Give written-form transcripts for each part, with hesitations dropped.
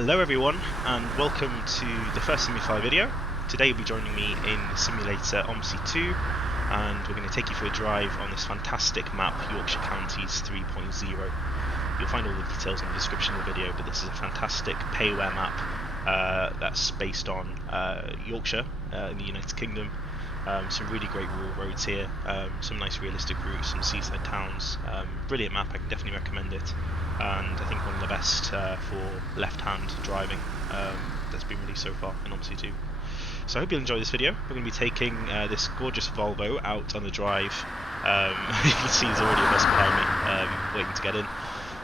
Hello everyone and welcome to the first SimuDrive video. Today you'll be joining me in the simulator OMSI 2 and we're going to take you for a drive on this fantastic map, Yorkshire Counties 3.0. You'll find all the details in the description of the video, but this is a fantastic payware map that's based on Yorkshire in the United Kingdom. Some really great rural roads here, some nice realistic routes, some seaside towns. Brilliant map, I can definitely recommend it. And I think one of the best for left-hand driving that's been released so far in OMSI 2. So I hope you'll enjoy this video. We're going to be taking this gorgeous Volvo out on the drive. You can see there's already a bus behind me waiting to get in,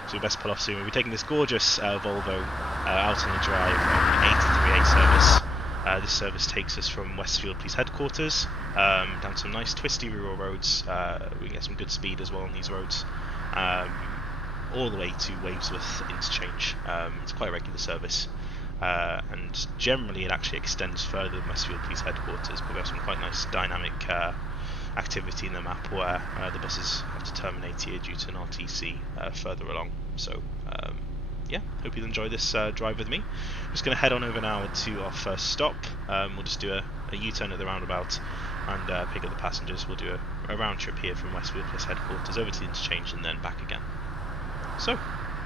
so we best pull off soon. We'll be taking this gorgeous Volvo out on the drive on an 838 service. This service takes us from Westfield Police Headquarters down some nice twisty rural roads. We get some good speed as well on these roads. All the way to Wavesworth interchange. It's quite a regular service, and generally it actually extends further than Westfield Police Headquarters, but we have some quite nice dynamic activity in the map where the buses have to terminate here due to an RTC further along. So yeah, hope you'll enjoy this drive with me. I'm just going to head on over now to our first stop. We'll just do a U-turn at the roundabout and pick up the passengers. We'll do a round trip here from Westfield Police Headquarters over to the interchange and then back again. So,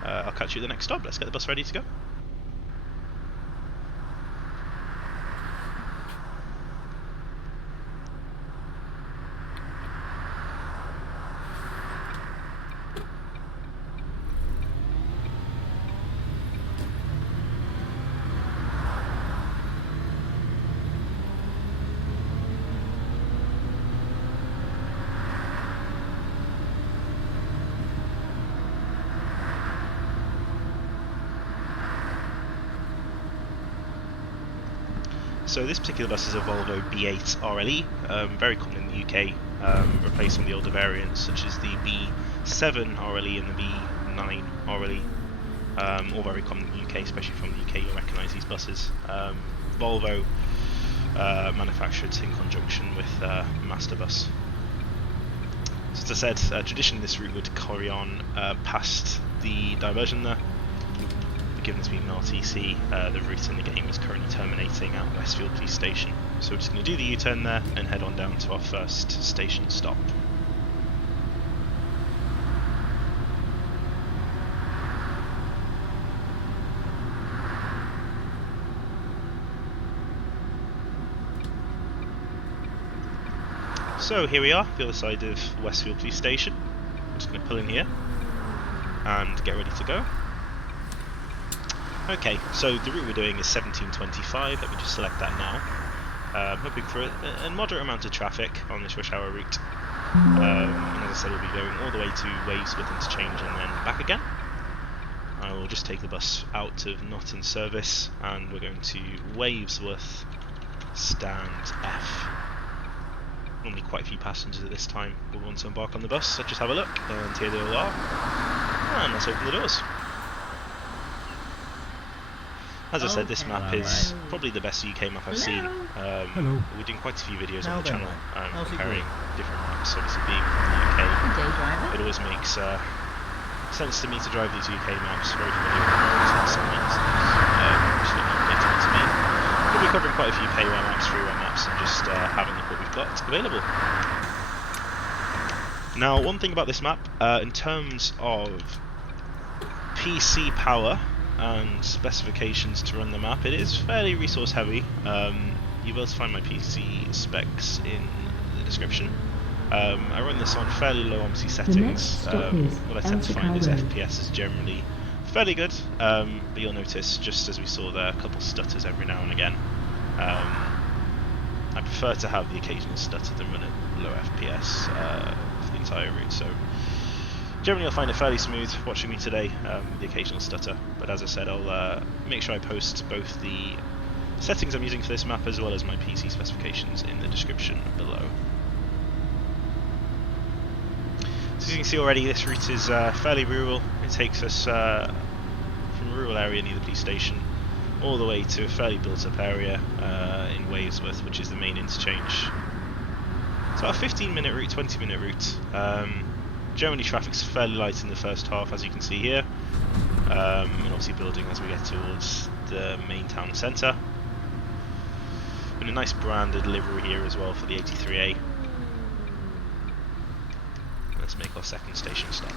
I'll catch you at the next stop. Let's get the bus ready to go. So this particular bus is a Volvo B8 RLE, very common in the UK, replacing the older variants such as the B7 RLE and the B9 RLE, all very common in the UK, especially from the UK you'll recognise these buses. Volvo manufactured in conjunction with Masterdeck. So as I said, traditionally this route would carry on past the diversion there. Given this being an RTC, the route in the game is currently terminating at Westfield Police Station. So we're just going to do the U-turn there and head on down to our first station stop. So here we are, the other side of Westfield Police Station. I'm just going to pull in here and get ready to go. Okay, so the route we're doing is 1725, let me just select that now. I'm hoping for a moderate amount of traffic on this rush hour route. And as I said, we'll be going all the way to Wavesworth interchange and then back again. I will just take the bus out of not in service and we're going to Wavesworth stand F. Normally quite a few passengers at this time will want to embark on the bus, so just have a look, and here they all are. And let's open the doors. As I said, this map is probably the best UK map I've seen. We're doing quite a few videos on the channel comparing different maps. Obviously being from the UK, it always makes sense to me to drive these UK maps, very familiar with the roads and signs, which look like to me. We'll be covering quite a few payware maps, freeware maps, and just having a look at what we've got available. Now, one thing about this map, in terms of PC power and specifications to run the map, it is fairly resource heavy. You'll be able to find my PC specs in the description. I run this on fairly low OMSI settings. What I tend to find is FPS is generally fairly good, but you'll notice, just as we saw there, a couple stutters every now and again. I prefer to have the occasional stutter than run at low FPS for the entire route. So generally I'll find it fairly smooth watching me today with the occasional stutter, but as I said, I'll make sure I post both the settings I'm using for this map as well as my PC specifications in the description below. So as you can see already, this route is fairly rural. It takes us from a rural area near the police station all the way to a fairly built up area in Wavesworth, which is the main interchange. It's about a 15-minute route, 20-minute route. Generally traffic's fairly light in the first half, as you can see here. and obviously building as we get towards the main town centre. And a nice branded livery here as well for the 83A. Let's make our second station stop.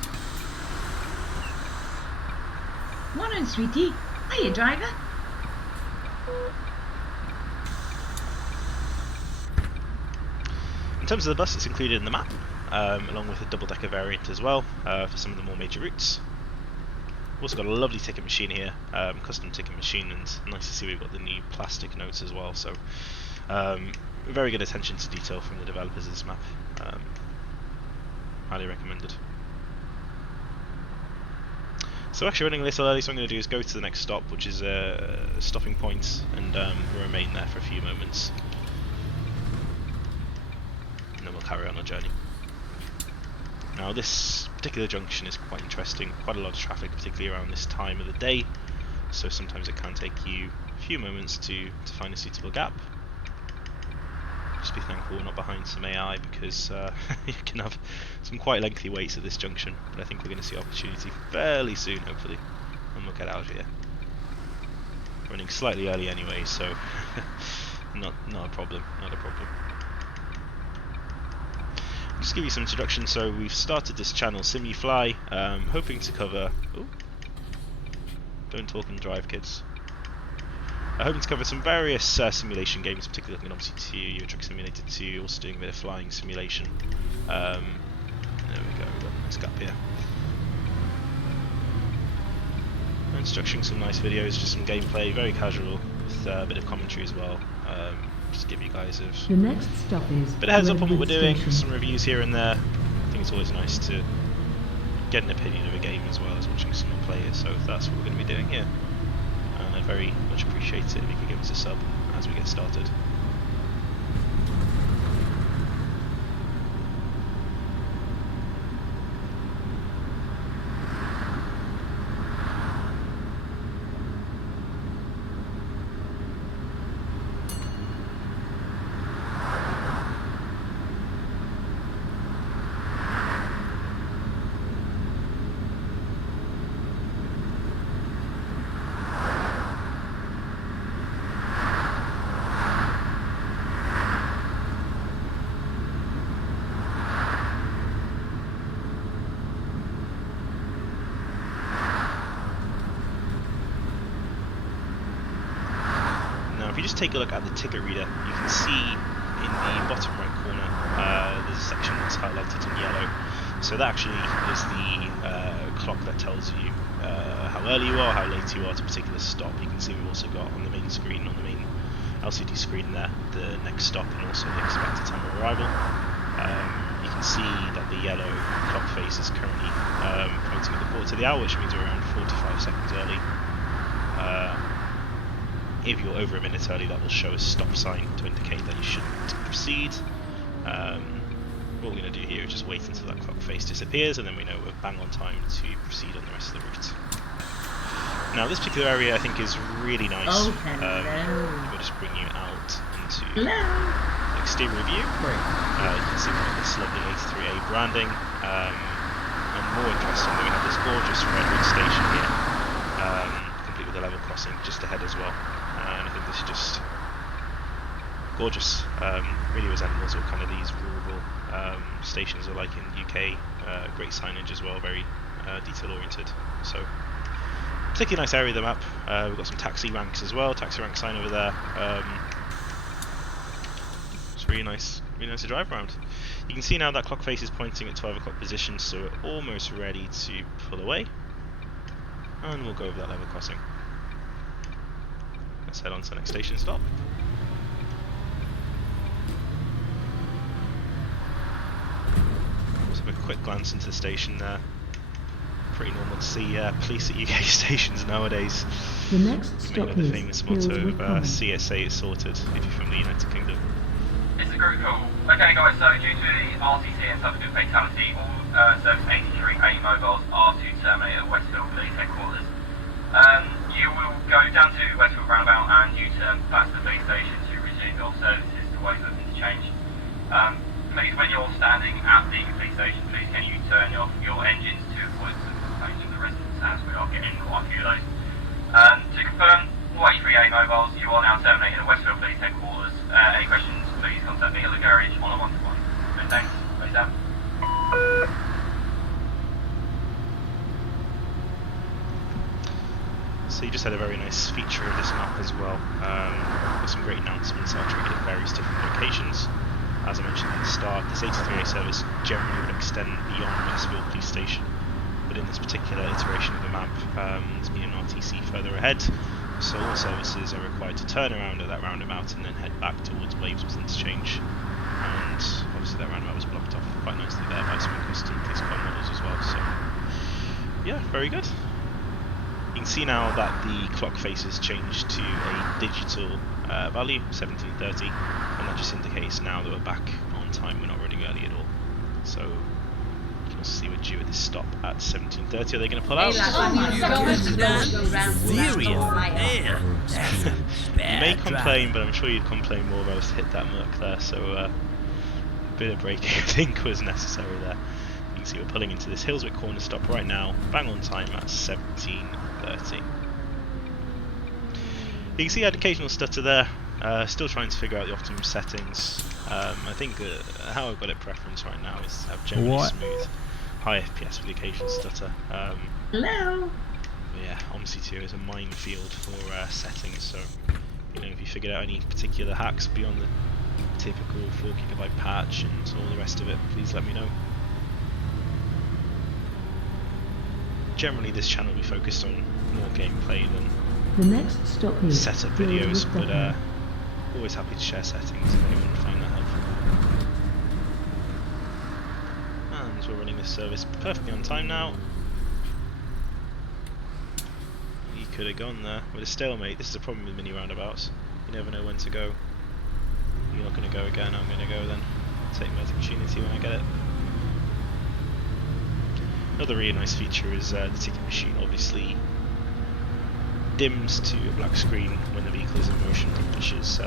Morning, sweetie. Hiya, driver. In terms of the bus, it's included in the map, along with a double-decker variant as well for some of the more major routes. We've also got a lovely ticket machine here, custom ticket machine, and nice to see we've got the new plastic notes as well. So, very good attention to detail from the developers of this map. Highly recommended. So actually running a little early, so what I'm going to do is go to the next stop, which is a stopping point, and remain there for a few moments. And then we'll carry on our journey. Now this particular junction is quite interesting, quite a lot of traffic, particularly around this time of the day, so sometimes it can take you a few moments to find a suitable gap. Just be thankful we're not behind some AI, because you can have some quite lengthy waits at this junction, but I think we're going to see opportunity fairly soon, hopefully, and we'll get out of here. Running slightly early anyway, so not a problem, not a problem. Just give you some introduction. So we've started this channel SimuFly, hoping to cover. Ooh, don't talk and drive, kids. Hoping to cover some various simulation games, particularly looking obviously to Euro Truck Simulator 2, also doing a bit of flying simulation. There we go. We've got a nice gap here. And structuring some nice videos, just some gameplay, very casual, with a bit of commentary as well. Just give you guys the next stop is a bit of heads up on what we're doing, Station. some reviews here and there. I think it's always nice to get an opinion of a game as well as watching someone play it, so that's what we're going to be doing here. And I'd very much appreciate it if you could give us a sub as we get started. If you just take a look at the ticket reader, you can see in the bottom right corner there's a section that's highlighted in yellow. So that actually is the clock that tells you how early you are, how late you are to a particular stop. You can see we've also got on the main screen, on the main LCD screen there, the next stop and also the expected time of arrival. You can see that the yellow clock face is currently pointing at the quarter to the hour, which means we're around 45 seconds early. If you're over a minute early, that will show a stop sign to indicate that you shouldn't proceed. What we're going to do here is just wait until that clock face disappears, and then we know we're bang on time to proceed on the rest of the route. Now this particular area I think is really nice. Oh, hello. We'll just bring you out into Hello. the exterior view. You can see we've got this lovely 83A branding, and more interestingly we have this gorgeous redwood station here, complete with a level crossing just ahead as well. And I think this is just gorgeous. Really resembles what kind of these rural stations are like in the UK. Great signage as well, very detail oriented. So particularly nice area of the map. We've got some taxi ranks as well, taxi rank sign over there. It's really nice to drive around. You can see now that clock face is pointing at 12 o'clock position, so we're almost ready to pull away. And we'll go over that level crossing. Let's head on to the next station stop. Let's have a quick glance into the station there. Pretty normal to see police at UK stations nowadays. The next stop the is famous motto of Common. CSA is sorted if you're from the United Kingdom. It's a group call. Okay guys, so due to the RTC and subsequent fatality, all service 83A mobiles are to terminate at Westfield Police Headquarters. You will go down to Westfield Roundabout and U-turn past the police station to resume your services to wait for them to change. Please, when you're standing at the police station, please can you turn off your engines to avoid the complaints from the residents, as we are getting quite a mobiles, you are now terminated at Westfield Police Headquarters. Any questions, please contact me at the garage on a one-to-one. Many thanks. Bye, Sam. So you just had a very nice feature of this map as well. Got some great announcements are triggered at various different locations. As I mentioned at the start, this 83A service generally would extend beyond Westfield Police Station, but in this particular iteration of the map, there's been an RTC further ahead, so all services are required to turn around at that roundabout and then head back towards Wavesworth Interchange. And obviously that roundabout was blocked off quite nicely there by some custom police car models as well, so yeah, very good. You can see now that the clock face has changed to a digital value, 17:30, and that just indicates now that we're back on time, we're not running early at all. So you can also see we're due at this stop at 17:30. Are they going to pull out? You may complain, but I'm sure you'd complain more if I was to hit that murk there, so a bit of braking I think was necessary there. You can see we're pulling into this Hillswick corner stop right now, bang on time at 17:30. You can see I had occasional stutter there, still trying to figure out the optimum settings. I think how I've got it preference right now is to have generally smooth, high FPS with the occasional stutter. Hello. Yeah, OMSI 2 is a minefield for settings, so you know, if you figured out any particular hacks beyond the typical 4GB patch and all the rest of it, please let me know. Generally this channel will be focused on more gameplay than The next stop is setup videos, but always happy to share settings if anyone would find that helpful. And we're running this service perfectly on time now. You could have gone there with a stalemate. This is a problem with mini roundabouts. You never know when to go. You're not going to go again, I'm going to go then. Take my opportunity when I get it. Another really nice feature is the ticket machine obviously dims to a black screen when the vehicle is in motion, which is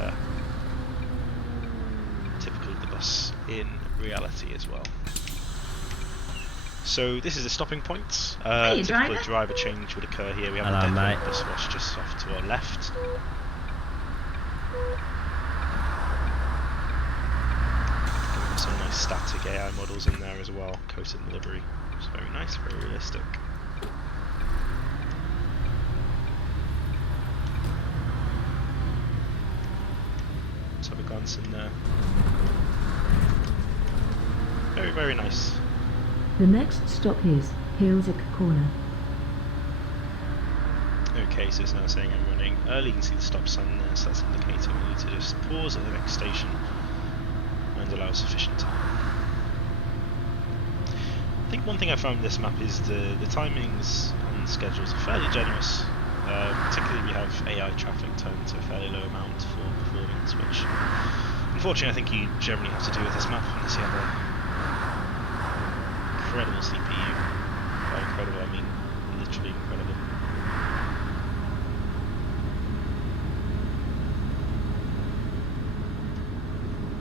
typical of the bus in reality as well. So this is a stopping point. Hey, typical driver. driver change would occur here. We have Hello, a mate. bus wash just off to our left. Some nice static AI models in there as well, coated in livery. It's very nice, very realistic. Let's have a glance in there. Very, very nice. The next stop is Hillswick Corner. Okay, so it's now saying I'm running early. You can see the stop sign there, so that's indicating we need to just pause at the next station and allow sufficient time. I think one thing I found with this map is the timings and schedules are fairly generous. Particularly we have AI traffic turned to a fairly low amount for performance, which unfortunately I think you generally have to do with this map unless you have an incredible CPU. By incredible I mean literally incredible.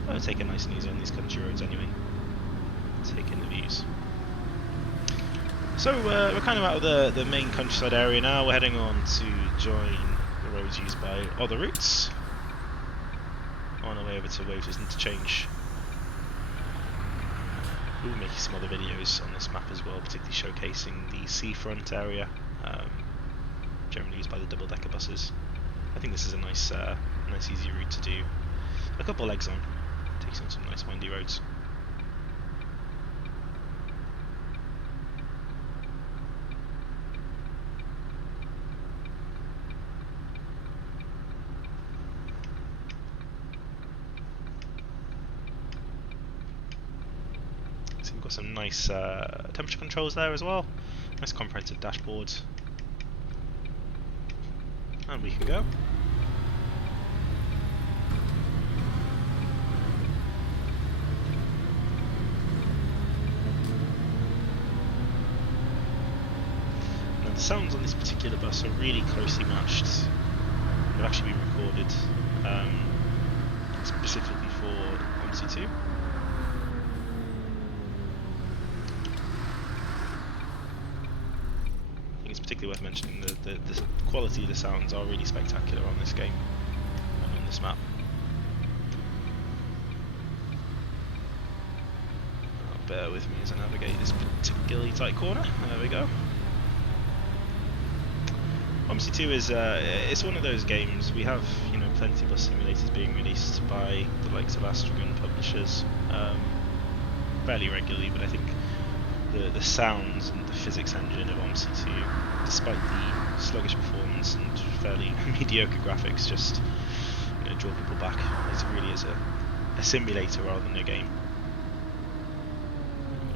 I'll take it nice and easy on these country roads anyway. Take in the views. So we're kind of out of the main countryside area now. We're heading on to join the roads used by other routes on our way over to Wavesworth Interchange. We'll be making some other videos on this map as well, particularly showcasing the seafront area, generally used by the double-decker buses. I think this is a nice, nice easy route to do a couple legs on. Takes on some nice windy roads. So we've got some nice temperature controls there as well. Nice comprehensive dashboard. And we can go. The sounds on this particular bus are really closely matched. They've actually been recorded specifically for OMSI 2. You can it's particularly worth mentioning the quality of the sounds are really spectacular on this game and on this map. Bear with me as I navigate this particularly tight corner. There we go. OMSI 2 is it's one of those games. We have, you know, plenty of bus simulators being released by the likes of Astragon publishers fairly regularly, but I think the sounds and the physics engine of OMSI 2, despite the sluggish performance and fairly mediocre graphics, just, you know, draw people back. It really is a simulator rather than a game.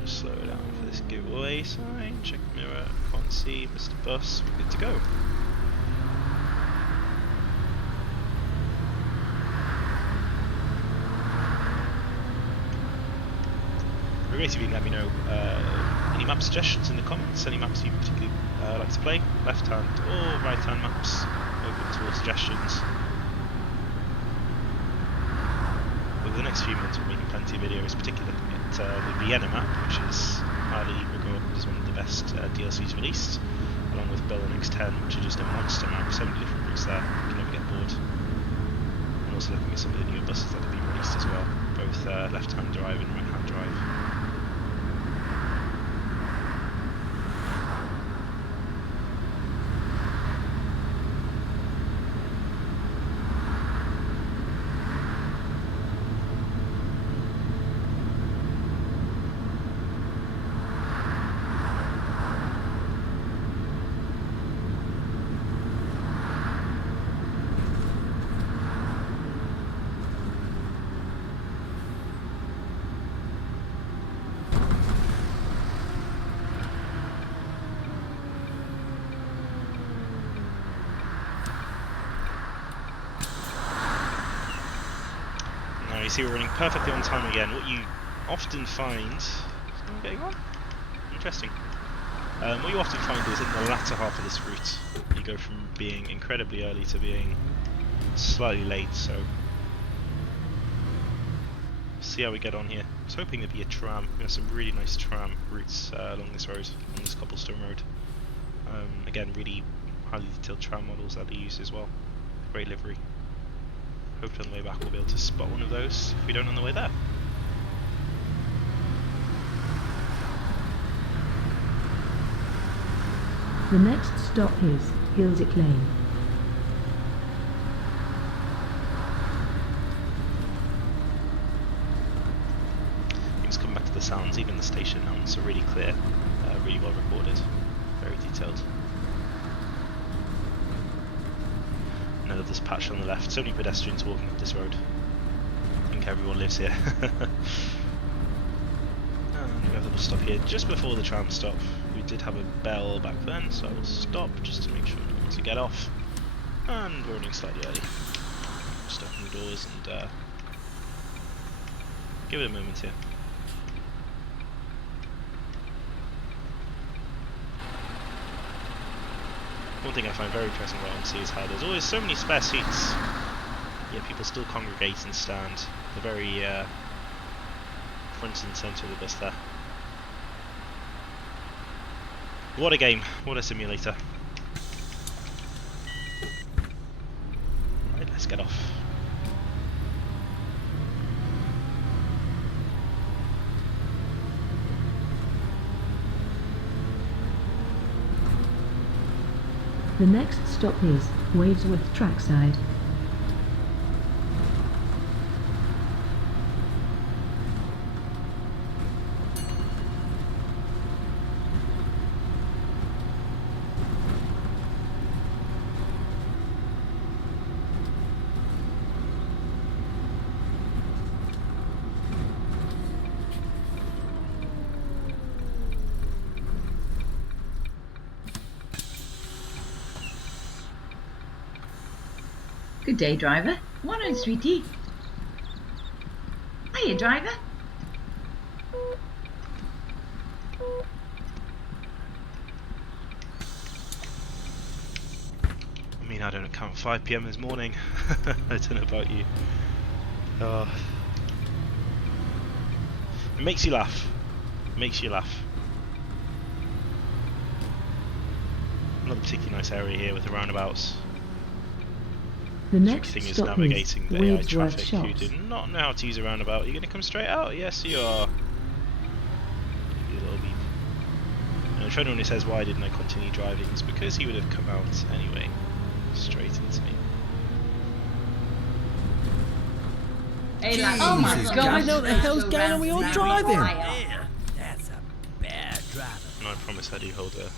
Slow down for this giveaway sign, check the mirror, can't see Mr. Bus, we're good to go. Basically, let me know any map suggestions in the comments, any maps you particularly like to play, left hand or right hand maps, open to all suggestions. Over the next few months we're making plenty of videos, particularly looking at the Vienna map, which is highly regarded as one of the best DLCs released, along with Berlin X10, which are just a monster map, so many different routes there, you can never get bored. And also looking at some of the newer buses that have been released as well, both left-hand drive and right-hand drive. You see we're running perfectly on time again. What you often find... Is someone getting on? Interesting. What you often find is in the latter half of this route, you go from being incredibly early to being slightly late, so... see how we get on here. I was hoping there'd be a tram. We have some really nice tram routes along this road, on this cobblestone road. Again, really highly detailed tram models that they use as well. Great livery. Hopefully on the way back we'll be able to spot one of those if we don't on the way there. The next stop is Hilditch Lane. Things come back to the sounds, even the station announcements are really clear, really well recorded, very detailed. I love this patch on the left. So many pedestrians walking up this road. I think everyone lives here. And we have the bus stop here just before the tram stop. We did have a bell back then, so I will stop just to make sure no one to get off. And we're running slightly early. Just open the doors and give it a moment here. One thing I find very interesting about OMSI is how there's always so many spare seats, yet people still congregate and stand the very front and centre of the bus there. What a game, what a simulator. Right, let's get off. The next stop is Wavesworth Trackside. Good day, driver. Morning, sweetie. Hiya, driver. I mean, I don't count 5 PM this morning. I don't know about you. It makes you laugh. It makes you laugh. Another particularly nice area here with the roundabouts. The next Thing is stop is navigating the AI Wavesworth traffic. You Shops. do not know how to use a roundabout. You're going to come straight out? Yes, you are. You little beep. And the trainer only says, why didn't I continue driving? It's because he would have come out anyway. Straight into me. Hey, like, oh my Jesus, god, I know what the hell's going on with your driving. Yeah, that's a bad driver. And I promise I do hold a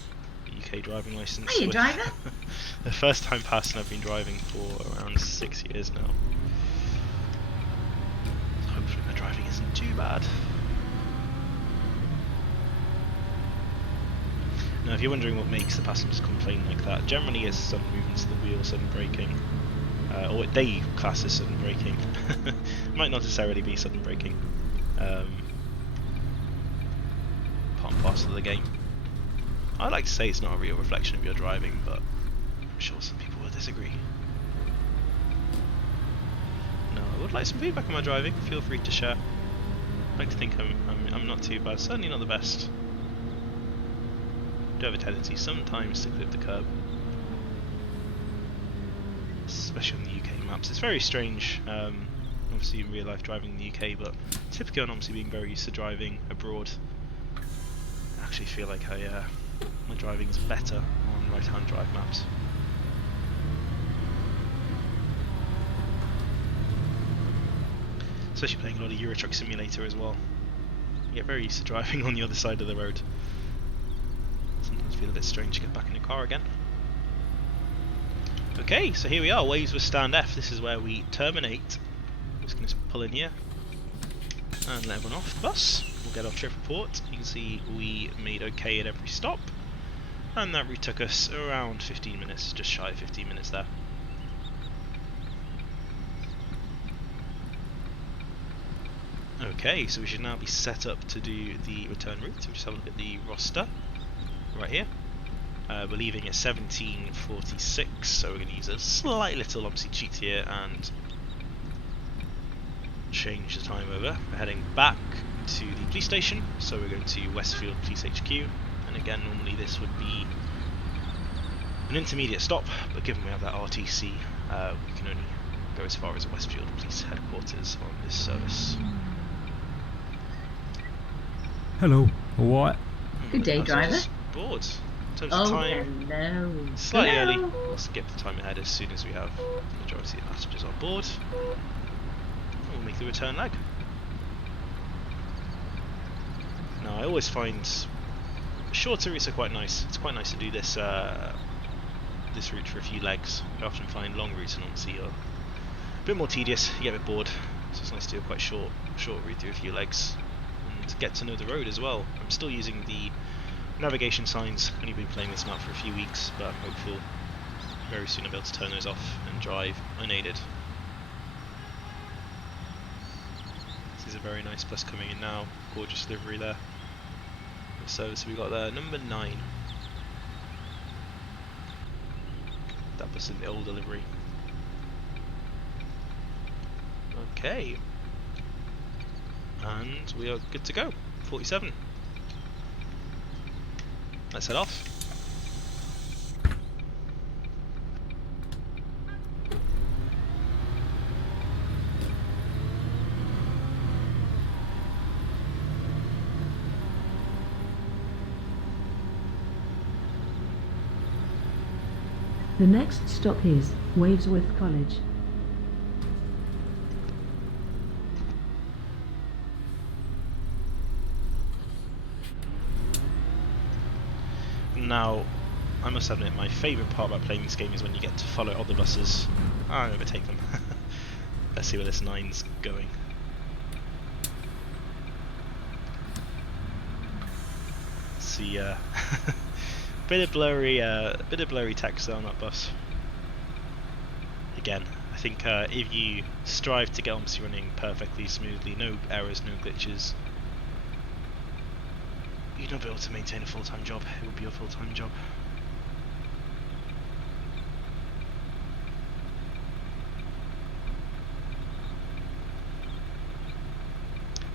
UK driving licence. Are you a driver? The first time passing, I've been driving for around 6 years now. So hopefully my driving isn't too bad. Now if you're wondering what makes the passengers complain like that, generally it's sudden movements of the wheel, sudden braking. Or what they class as sudden braking. Might not necessarily be sudden braking. Part and parcel of the game. I like to say it's not a real reflection of your driving, but I'm sure some people will disagree. No, I would like some feedback on my driving. Feel free to share. I like to think I'm not too bad. Certainly not the best. I do have a tendency sometimes to clip the curb, especially on the UK maps. It's very strange. Obviously in real life driving in the UK, but typically on obviously being very used to driving abroad, I actually feel like my driving is better on right-hand drive maps. Especially playing a lot of Euro Truck Simulator as well. You get very used to driving on the other side of the road. Sometimes feel a bit strange to get back in the car again. Okay, so here we are, Wavesworth Stand F. This is where we terminate. I'm just going to pull in here and let everyone off the bus. We'll get our trip report. You can see we made okay at every stop, and that route took us around 15 minutes, just shy of 15 minutes there. Okay, so we should now be set up to do the return route. We'll just have a look at the roster right here. We're leaving at 17:46, so we're going to use a slight little OMSI cheat here and change the time over. We're heading back to the police station, so we're going to Westfield Police HQ, and again normally this would be an intermediate stop, but given we have that RTC, we can only go as far as Westfield Police Headquarters on this service. Hello. Alright. Good day, driver. Bored. In terms Oh, of time, hello. slightly Hello. early. We'll skip the time ahead as soon as we have the majority of passengers on board. And we'll make the return leg. Now, I always find shorter routes are quite nice. It's quite nice to do this this route for a few legs. I often find long routes and obviously are a bit more tedious. You get a bit bored, so it's nice to do a quite short route through a few legs and get to know the road as well. I'm still using the navigation signs. Only been playing this map for a few weeks, but I'm hopeful very soon I'll be able to turn those off and drive unaided. This is a very nice bus coming in now. Gorgeous livery there. So we got there, number 9. That bus in the older livery. Okay. And we are good to go. 47. Let's head off. The next stop is Wavesworth College. Now, I must admit, my favourite part about playing this game is when you get to follow other buses and overtake them. Let's see where this 9's going. Let's see, bit of blurry text on that bus. Again, I think if you strive to get OMSI running perfectly smoothly, no errors, no glitches, you'd not be able to maintain a full-time job. It would be a full-time job.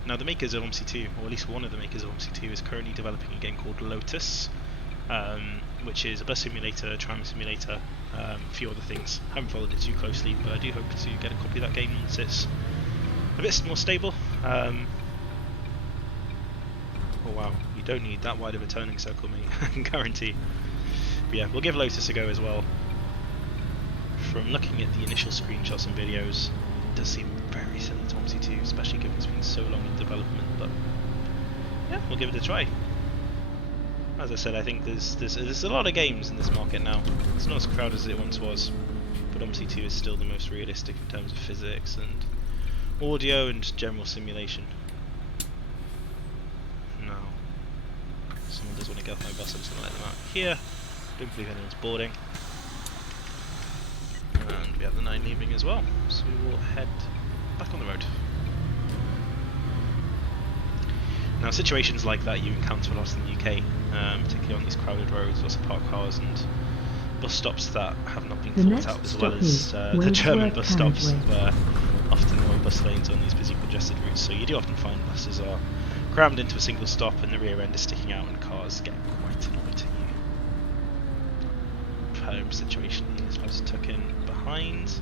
Now the makers of OMSI 2, or at least one of the makers of OMSI 2, is currently developing a game called Lotus, which is a bus simulator, tram simulator, a few other things. I haven't followed it too closely, but I do hope to get a copy of that game once it's a bit more stable. Oh wow, you don't need that wide of a turning circle, mate. I can guarantee. But yeah, we'll give Lotus a go as well. From looking at the initial screenshots and videos, it does seem very similar to OMSI 2, especially given it's been so long in development. But yeah, we'll give it a try. As I said, I think there's a lot of games in this market now. It's not as crowded as it once was, but OMSI 2 is still the most realistic in terms of physics and audio and general simulation. Now, someone does want to get off my bus, I'm just going to let them out here. Don't believe anyone's boarding. And we have the 9 leaving as well, so we will head back on the road. Now, situations like that you encounter a lot in the UK, particularly on these crowded roads, lots of parked cars and bus stops that have not been thought out, as well as the German bus stops, where often there are bus lanes on these busy congested routes, so you do often find buses are crammed into a single stop and the rear end is sticking out and cars get quite annoyed at you. Home situation here is nice to tuck in behind.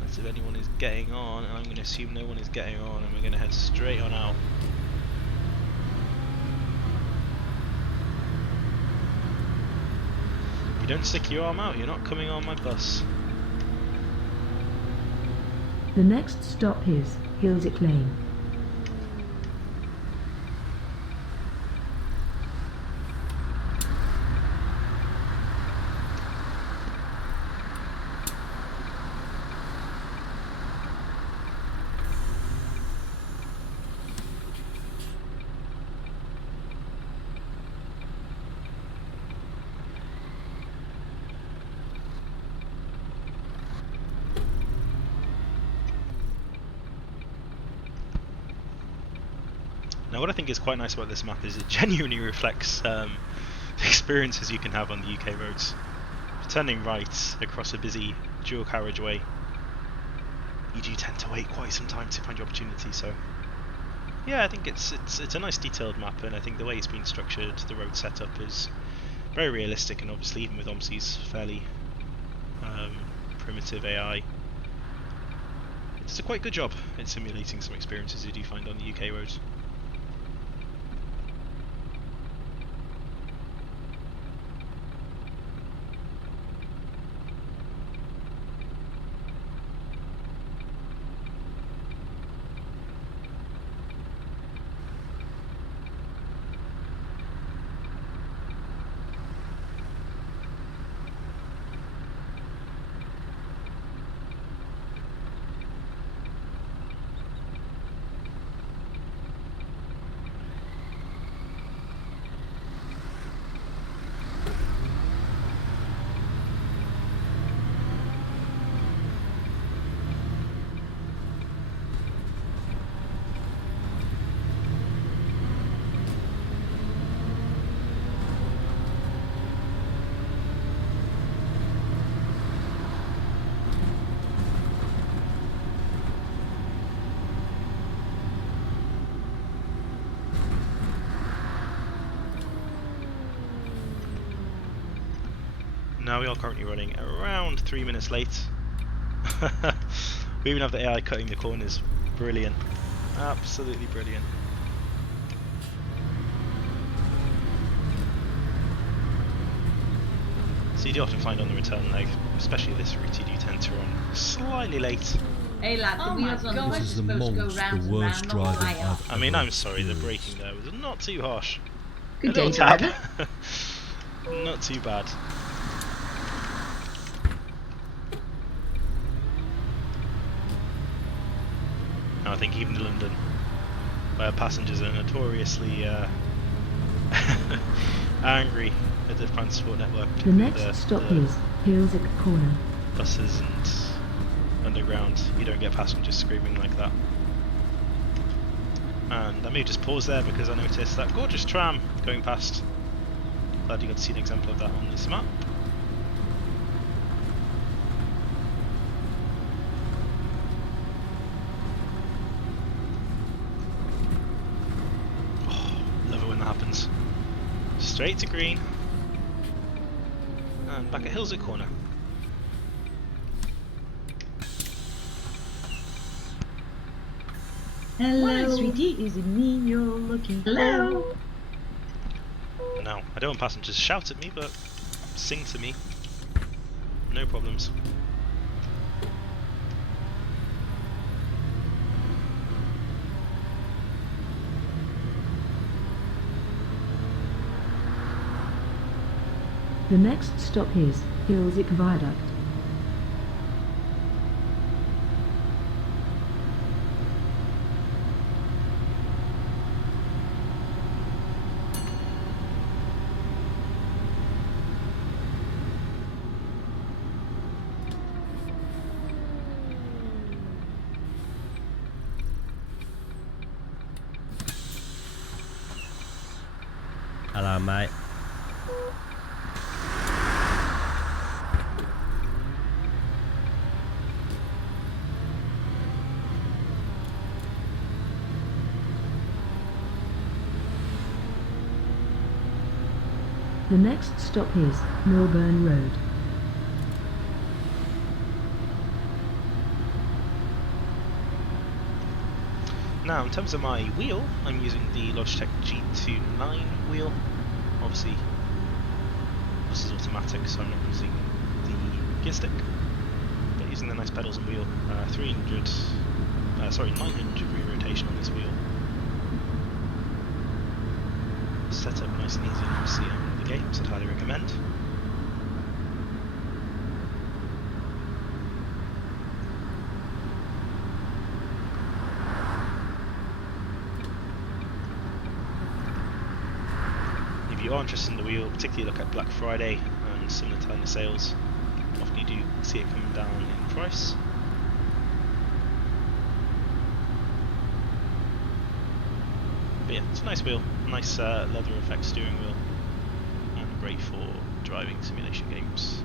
That's if anyone is getting on, and I'm going to assume no one is getting on, and we're going to head straight on out. If you don't stick your arm out, you're not coming on my bus. The next stop is Hillsick Lane. Now, what I think is quite nice about this map is it genuinely reflects the experiences you can have on the UK roads. Turning right across a busy dual carriageway, you do tend to wait quite some time to find your opportunity. So, yeah, I think it's a nice detailed map, and I think the way it's been structured, the road setup is very realistic, and obviously even with OMSI's fairly primitive AI, it's a quite good job in simulating some experiences you do find on the UK roads. Now we are currently running around 3 minutes late. We even have the AI cutting the corners. Brilliant. Absolutely brilliant. So you do often find on the return leg, especially this route, you do tend to run slightly late. Hey lad, the wheels on the bus are This is the supposed to go most, round the and worst round, not driving way up. I've I mean, ever I'm sorry, the experienced. braking there was not too harsh. Good A day, little tap. driver. Not too bad. Now I think even in London, where passengers are notoriously angry at the transport network, The next stop is Hillsick Corner. buses and underground, you don't get passengers screaming like that. And I may just pause there because I noticed that gorgeous tram going past. Glad you got to see an example of that on this map. Straight to green. And back at Hillswick Corner. Hello. sweetie, is it me you're looking for? Hello. No, I don't want passengers to shout at me, but sing to me. No problems. The next stop is Hillswick Viaduct. Hello, mate. The next stop is Milburn Road. Now, in terms of my wheel, I'm using the Logitech G29 wheel. Obviously, this is automatic, so I'm not using the gear stick, but using the nice pedals and wheel. 900 degree rotation on this wheel. Set up nice and easy on OMSI and the games, I'd highly recommend. If you are interested in the wheel, particularly look at Black Friday and similar time of sales. Often you do see it coming down in price. But yeah, it's a nice wheel, nice leather effect steering wheel, and great for driving simulation games.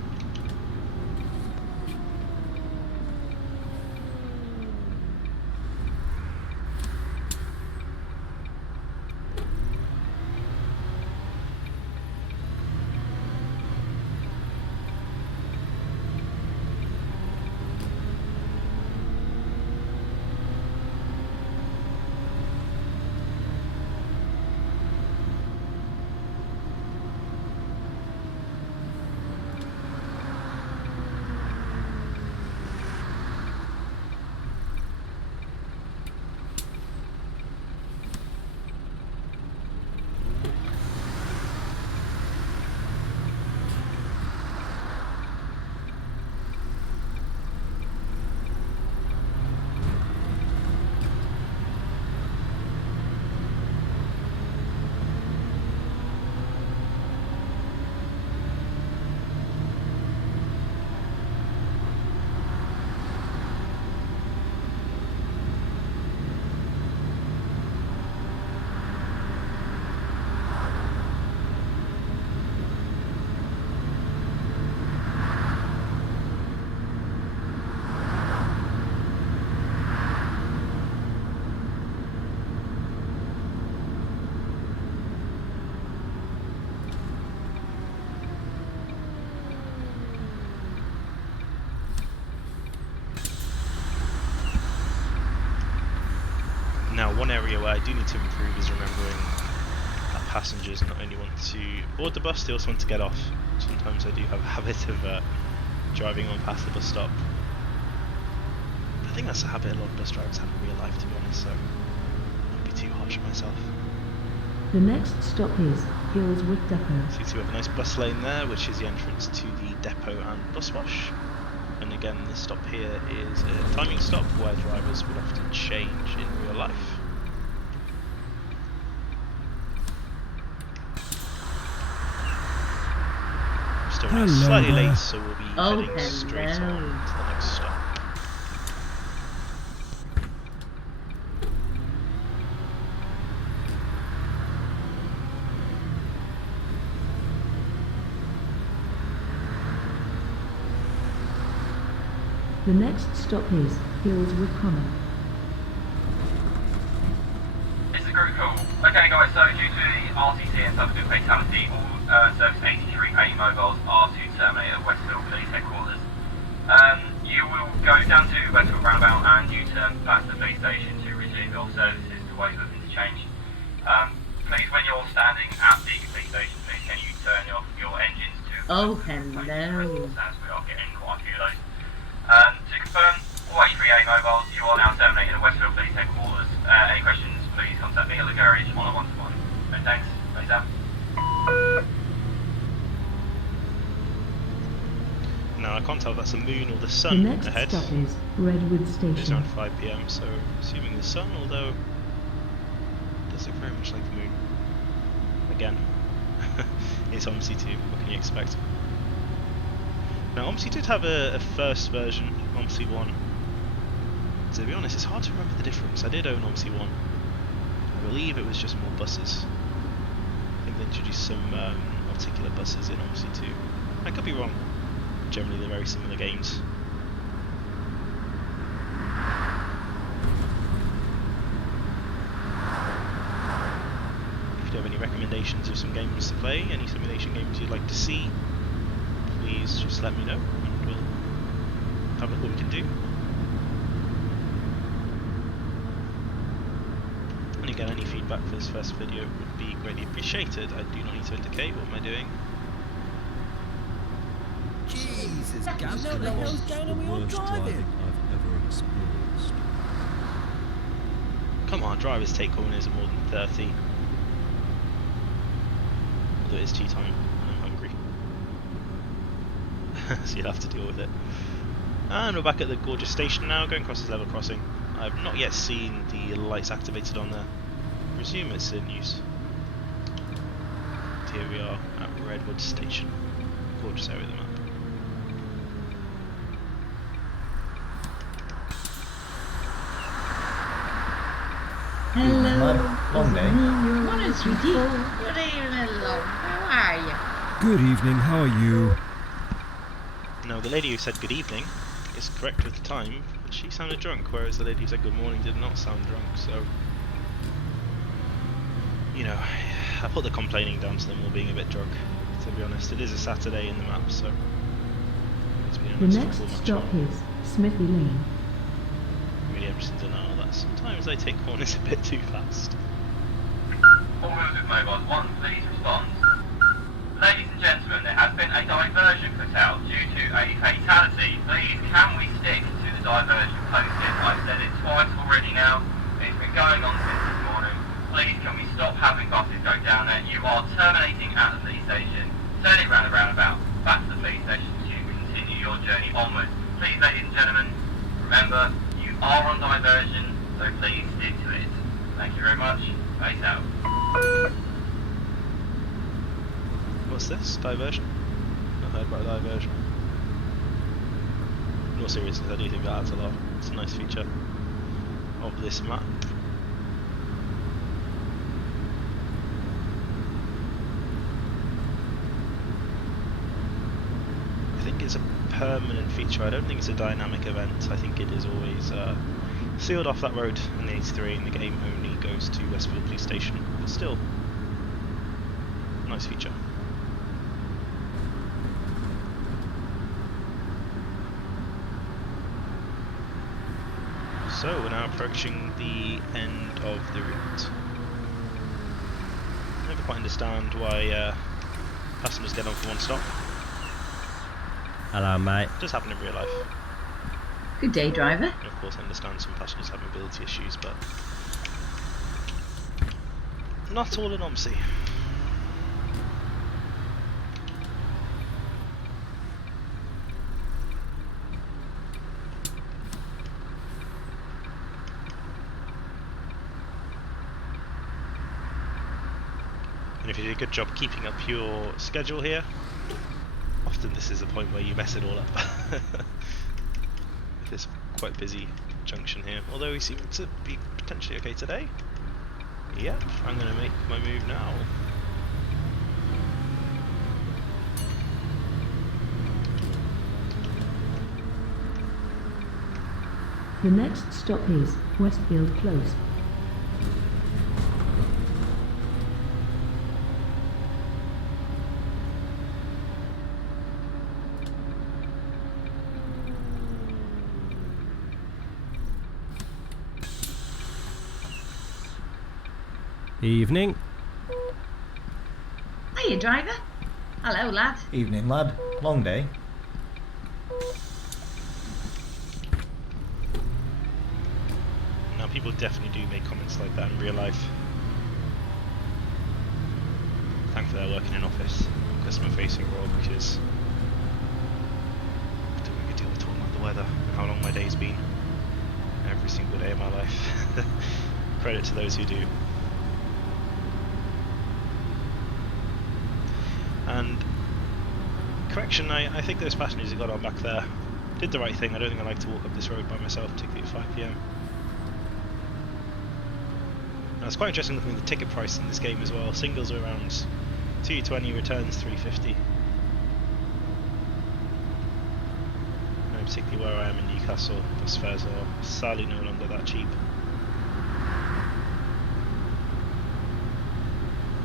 Now, one area where I do need to improve is remembering that passengers not only want to board the bus, they also want to get off. Sometimes I do have a habit of driving on past the bus stop. But I think that's a habit a lot of bus drivers have in real life, to be honest, so I won't be too harsh on myself. The next stop is Hillswick Depot. So you see we have a nice bus lane there, which is the entrance to the depot and bus wash. And again, this stop here is a timing stop where drivers would often change in real life. Still running Hello slightly there. late, so we'll be heading straight on to the next stop. The next stop is Hillswick Common. It's a group call. Okay guys, so due to the RTC and subsequent fatality. All service 83A mobiles are to terminate at Westfield Police Headquarters. You will go down to Westfield Roundabout and U-turn past the police station to resume your services to waive of interchange. Please, when you're standing at the police station, please can you turn off your engines to... Oh, hello. As we are getting quite a few of those. To confirm, all 83A mobiles, you are now terminated at Westfield Police Headquarters. Any questions, please contact me at the garage on a one-to-one. Thanks. Thanks, Sam. Now I can't tell if that's the moon or the The sun next ahead. stop is Redwood It's Station. around 5 PM, so assuming the sun, although it does look very much like the moon. Again, it's OMSI 2, what can you expect? Now OMSI did have a first version, OMSI 1. To be honest, it's hard to remember the difference. I did own OMSI 1. I believe it was just more buses. I think they introduced some articular buses in OMSI 2. I could be wrong. Generally they're very similar games. If you have any recommendations of some games to play, any simulation games you'd like to see, please just let me know and we'll have a look what we can do. And again, any feedback for this first video would be greatly appreciated. I do not need to indicate what am I doing. Jesus, Gaz, That what the hell's was going the on with your worst driving? I've ever experienced. Come on, drivers take corners at more than 30. Although it is tea time and I'm hungry. So you'll have to deal with it. And we're back at the gorgeous station now, going across this level crossing. I've not yet seen the lights activated on there. I presume it's in use. And here we are at Redwood Station. Gorgeous area of the map. Hello. Long day. Morning, sweetie. Good evening, love. How are you? Good evening, how are you? Now the lady who said good evening is correct with the time, but she sounded drunk, whereas the lady who said good morning did not sound drunk, so... You know, I put the complaining down to them all being a bit drunk, to be honest. It is a Saturday in the map, so... It's been a The nice next football match stop on. is Smithy Lane. Really interesting to know that sometimes they take corners a bit too fast. All wheels with mobiles 1, please respond. Ladies and gentlemen, there has been a diversion put out due to a fatality. Please, can we stick to the diversion posted? I've said it twice already now. It's been going on since this morning. Please, can we stop having buses go down there? You are terminating at the police station. Turning round the roundabout, back to the police station to continue your journey onwards. Please, ladies and gentlemen, remember, you are on diversion, so please stick to it. Thank you very much. Peace out. What's this? Diversion? Not heard about diversion. In all seriousness, I do think that adds a lot. It's a nice feature of this map. I think it's a permanent feature. I don't think it's a dynamic event. I think it is always sealed off that road in the 83 and the game only goes to Westfield Police Station. But still, nice feature. So we're now approaching the end of the route. Never quite understand why customers get on for one stop. Hello, mate. It does happen in real life. Good day, driver. And of course I understand some passengers have mobility issues, but not all in OMSI. And if you do a good job keeping up your schedule here, often this is a point where you mess it all up. With this quite busy junction here, although we seem to be potentially okay today. Yep, I'm going to make my move now. The next stop is Westfield Close. Evening. Hiya, driver. Hello, lad. Evening, lad. Long day. Now, people definitely do make comments like that in real life. Thankfully, I work in an office, customer-facing role, because I don't really deal with talking about the weather and how long my day's been. Every single day of my life. Credit to those who do. And correction, I think those passengers who got on back there did the right thing. I don't think I like to walk up this road by myself, particularly at 5 PM. Now, it's quite interesting looking at the ticket price in this game as well. Singles are around $2.20, returns $3.50. And particularly where I am in Newcastle, bus fares are sadly no longer that cheap.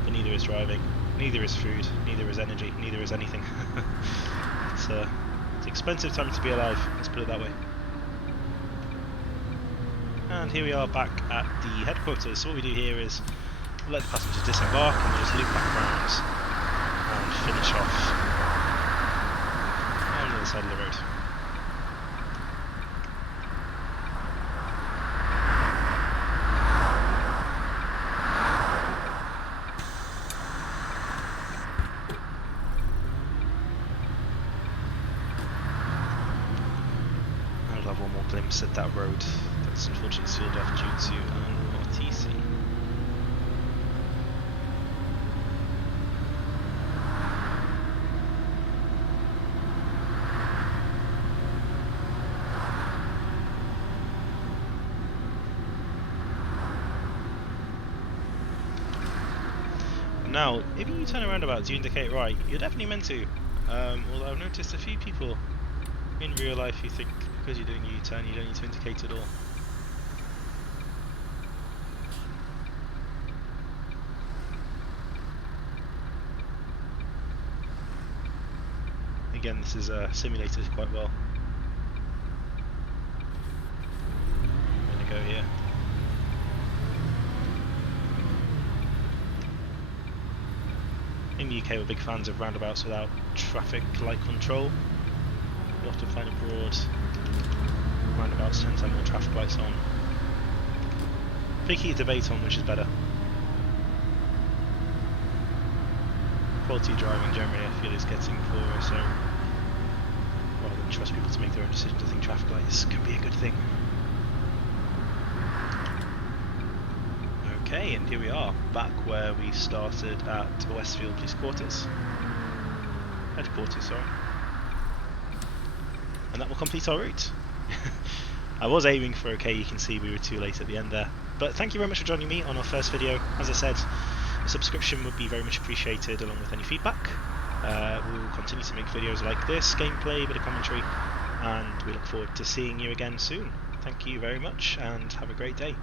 But neither is driving. Neither is food, neither is energy, neither is anything. It's an expensive time to be alive, let's put it that way. And here we are back at the headquarters. So what we do here is let the passengers disembark and we'll just loop back around and finish off on the other side of the road. One more glimpse at that road that's unfortunately sealed off due to an RTC. Now, if you turn around about to indicate right, you're definitely meant to. Although I've noticed a few people in real life who think because you're doing a U-turn you don't need to indicate at all. Again, this is simulated quite well. I'm going to go here. In the UK we're big fans of roundabouts without traffic light control. You often find abroad roundabouts tend to have more traffic lights on. Big heated debate on which is better. Quality driving generally I feel is getting poorer, so rather than trust people to make their own decisions, I think traffic lights can be a good thing. Okay, and here we are, back where we started at Westfield Police Headquarters, sorry. And that will complete our route. I was aiming for okay, you can see we were too late at the end there. But thank you very much for joining me on our first video. As I said, a subscription would be very much appreciated along with any feedback. We will continue to make videos like this, gameplay, a bit of commentary, and we look forward to seeing you again soon. Thank you very much and have a great day.